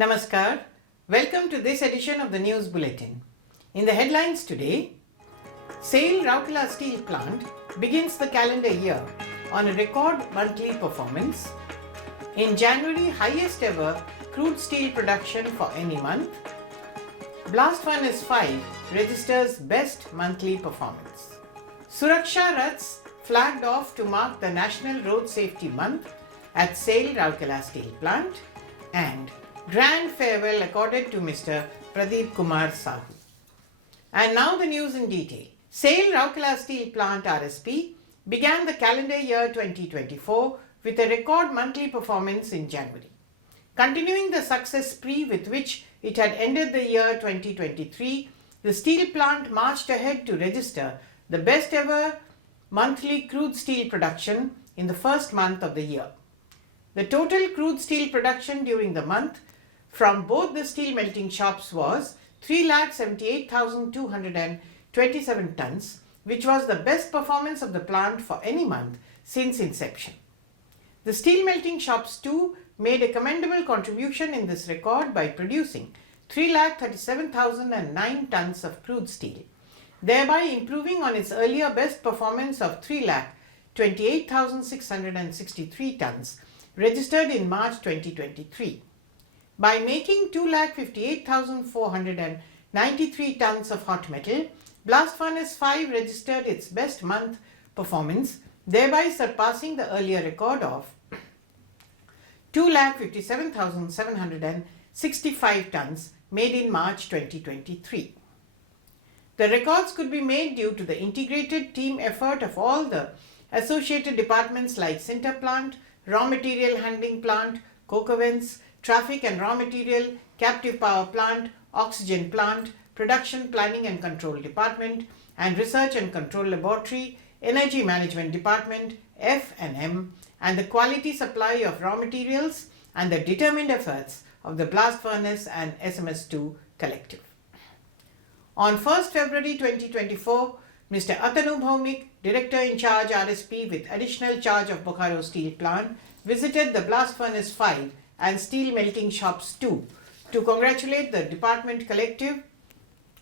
Namaskar. Welcome to this edition of the News Bulletin. In the headlines today, SAIL Rourkela Steel Plant begins the calendar year on a record monthly performance. In January, highest ever crude steel production for any month. Blast Furnace 5 registers best monthly performance. Suraksha Raths flagged off to mark the National Road Safety Month at SAIL Rourkela Steel Plant, and grand farewell accorded to Mr. Pradeep Kumar Sahu. And now the news in detail. SAIL Rourkela Steel Plant RSP began the calendar year 2024 with a record monthly performance in January. Continuing the success spree with which it had ended the year 2023, the steel plant marched ahead to register the best ever monthly crude steel production in the first month of the year. The total crude steel production during the month from both the steel melting shops was 378,227 tons, which was the best performance of the plant for any month since inception. The steel melting shops too made a commendable contribution in this record by producing 337,009 tons of crude steel, thereby improving on its earlier best performance of 328,663 tons registered in March 2023. By making 258,493 tons of hot metal, Blast Furnace 5 registered its best month performance, thereby surpassing the earlier record of 257,765 tons made in March 2023. The records could be made due to the integrated team effort of all the associated departments like Sinter Plant, Raw Material Handling Plant, Coke Ovens, Traffic and Raw Material, Captive Power Plant, Oxygen Plant, Production Planning and Control Department, and Research and Control Laboratory, Energy Management Department, F&M, and the quality supply of raw materials and the determined efforts of the Blast Furnace and SMS2 collective. On 1st February 2024, Mr. Atanu Bhaumik, Director in Charge RSP with additional charge of Bokaro Steel Plant, visited the Blast Furnace 5 and steel melting shops too to congratulate the department collective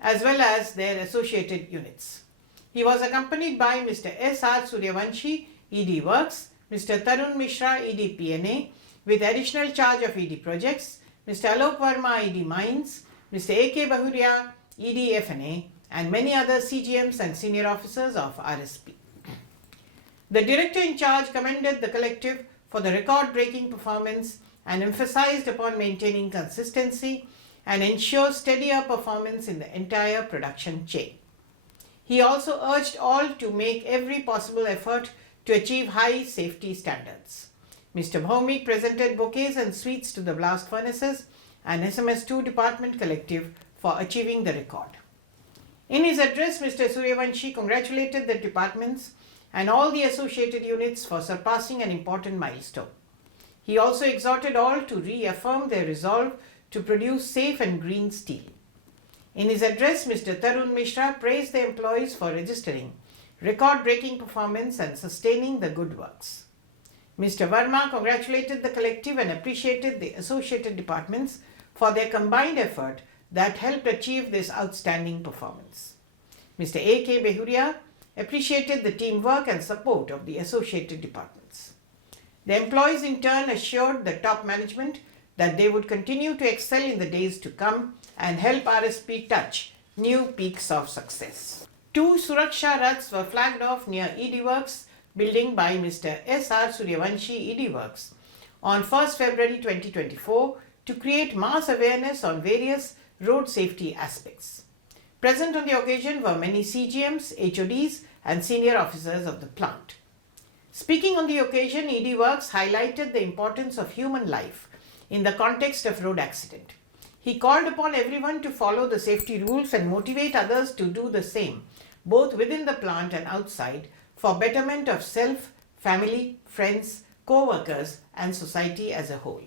as well as their associated units. He was accompanied by Mr. S.R. Suryavanshi, ED Works, Mr. Tarun Mishra, ED PNA, with additional charge of ED Projects, Mr. Alok Verma, ED Mines, Mr. A.K. Bahuria, ED FNA, and many other CGMs and senior officers of RSP. The director in charge commended the collective for the record-breaking performance and emphasized upon maintaining consistency and ensure steadier performance in the entire production chain. He also urged all to make every possible effort to achieve high safety standards. Mr. Bhaumik presented bouquets and sweets to the blast furnaces and SMS2 department collective for achieving the record. In his address, Mr. Suryavanshi congratulated the departments and all the associated units for surpassing an important milestone. He also exhorted all to reaffirm their resolve to produce safe and green steel. In his address, Mr. Tarun Mishra praised the employees for registering record-breaking performance and sustaining the good works. Mr. Verma congratulated the collective and appreciated the associated departments for their combined effort that helped achieve this outstanding performance. Mr. A.K. Bahuria appreciated the teamwork and support of the associated departments. The employees in turn assured the top management that they would continue to excel in the days to come and help RSP touch new peaks of success. 2 Suraksha Raths were flagged off near ED Works building by Mr. S.R. Suryavanshi, ED Works, on 1st February 2024 to create mass awareness on various road safety aspects. Present on the occasion were many CGMs, HODs, and senior officers of the plant. Speaking on the occasion, ED Works highlighted the importance of human life in the context of road accident. He called upon everyone to follow the safety rules and motivate others to do the same, both within the plant and outside, for betterment of self, family, friends, co-workers, and society as a whole.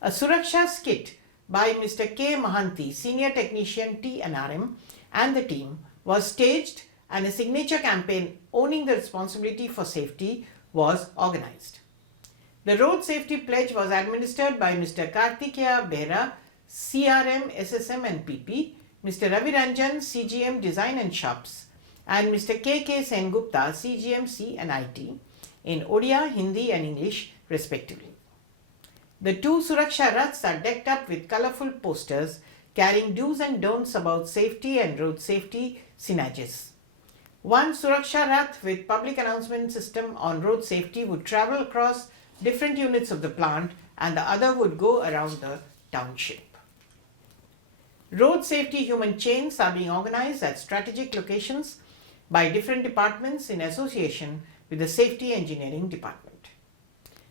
A Suraksha skit by Mr. K. Mahanti, Senior Technician TNRM, and the team was staged, and a signature campaign owning the responsibility for safety was organized. The road safety pledge was administered by Mr. Kartikeya Behra, CRM, SSM and PP, Mr. Ravi Ranjan, CGM Design and Shops, and Mr. KK Sengupta, CGM C and IT, in Odia, Hindi and English respectively. The two Suraksha Raths are decked up with colourful posters carrying do's and don'ts about safety and road safety signages. One Suraksha Rath with public announcement system on road safety would travel across different units of the plant and the other would go around the township. Road safety human chains are being organized at strategic locations by different departments in association with the Safety Engineering Department.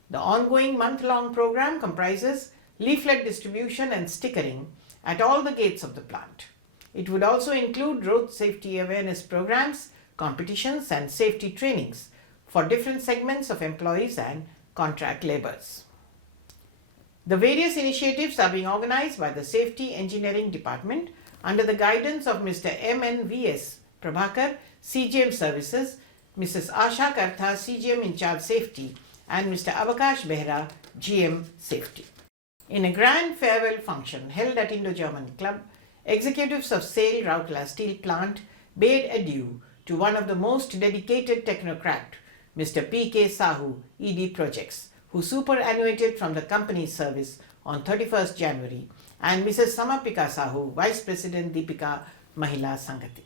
The ongoing month-long program comprises leaflet distribution and stickering at all the gates of the plant. It would also include road safety awareness programs, competitions and safety trainings for different segments of employees and contract labourers. The various initiatives are being organized by the Safety Engineering Department under the guidance of Mr. MNVS Prabhakar, CGM Services, Mrs. Asha Kartha, CGM in charge Safety, and Mr. Abakash Behra, GM Safety. In a grand farewell function held at Indo-German Club, executives of SAIL Rourkela Steel Plant bade adieu to one of the most dedicated technocrat, Mr. P.K. Sahu, ED Projects, who superannuated from the company's service on 31st January, and Mrs. Samapika Sahu, Vice President Deepika Mahila Sangati.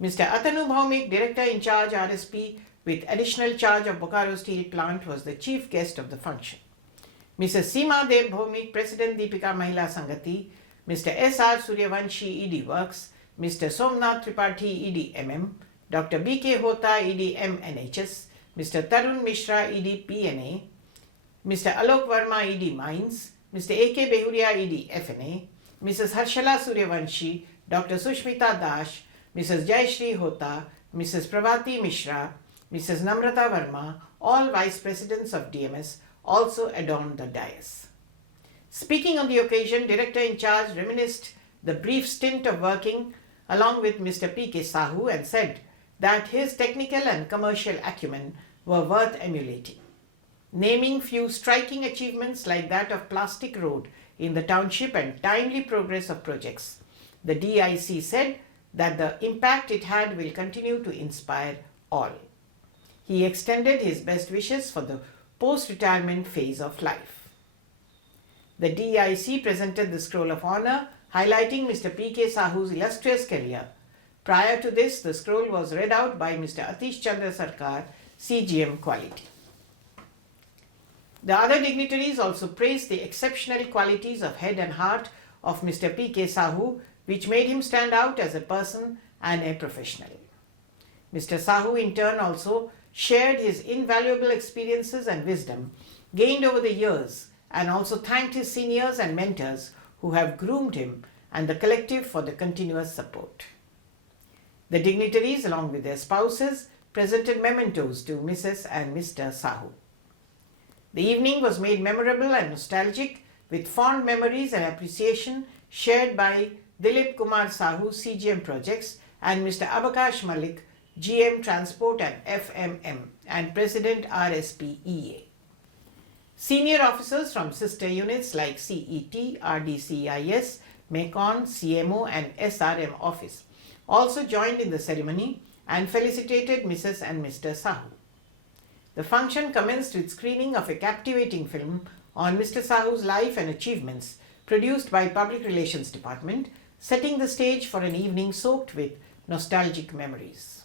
Mr. Atanu Bhaumik, Director in charge RSP with additional charge of Bokaro Steel Plant, was the chief guest of the function. Mrs. Seema Dev Bhaumik, President Deepika Mahila Sangati, Mr. S.R. Suryavanshi, ED Works, Mr. Somnath Tripathi, ED MM, Dr. B.K. Hota, ED MNHS, Mr. Tarun Mishra, ED PNA, Mr. Alok Verma, ED Mines, Mr. A.K. Behuria, ED FNA, Mrs. Harshala Suryavanshi, Dr. Sushmita Dash, Mrs. Jayashri Hota, Mrs. Pravati Mishra, Mrs. Namrata Verma, all Vice Presidents of DMS, also adorned the dais. Speaking on the occasion, Director in charge reminisced the brief stint of working along with Mr. P.K. Sahu and said that his technical and commercial acumen were worth emulating. Naming few striking achievements like that of Plastic Road in the township and timely progress of projects, the DIC said that the impact it had will continue to inspire all. He extended his best wishes for the post-retirement phase of life. The DIC presented the Scroll of Honour highlighting Mr. P.K. Sahu's illustrious career. Prior to this, the scroll was read out by Mr. Atish Chandra Sarkar, CGM Quality. The other dignitaries also praised the exceptional qualities of head and heart of Mr. P.K. Sahu, which made him stand out as a person and a professional. Mr. Sahu in turn also shared his invaluable experiences and wisdom gained over the years and also thanked his seniors and mentors who have groomed him and the collective for the continuous support. The dignitaries, along with their spouses, presented mementos to Mrs. and Mr. Sahu. The evening was made memorable and nostalgic with fond memories and appreciation shared by Dilip Kumar Sahu, CGM Projects, and Mr. Abakash Malik, GM Transport and FMM, and President RSPEA. Senior officers from sister units like CET, RDCIS, MECON, CMO and SRM office also joined in the ceremony and felicitated Mrs. and Mr. Sahu. The function commenced with screening of a captivating film on Mr. Sahu's life and achievements produced by Public Relations Department, setting the stage for an evening soaked with nostalgic memories.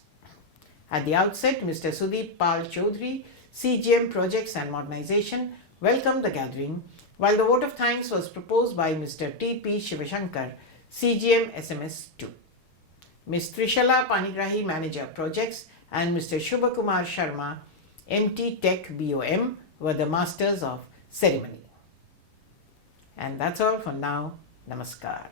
At the outset, Mr. Sudeep Pal Chaudhary, CGM Projects and Modernization, welcomed the gathering, while the vote of thanks was proposed by Mr. T.P. Shivashankar, CGM SMS 2. Ms. Trishala Panigrahi, Manager Projects, and Mr. Shubhakumar Sharma, MT Tech BOM, were the masters of ceremony. And that's all for now. Namaskar.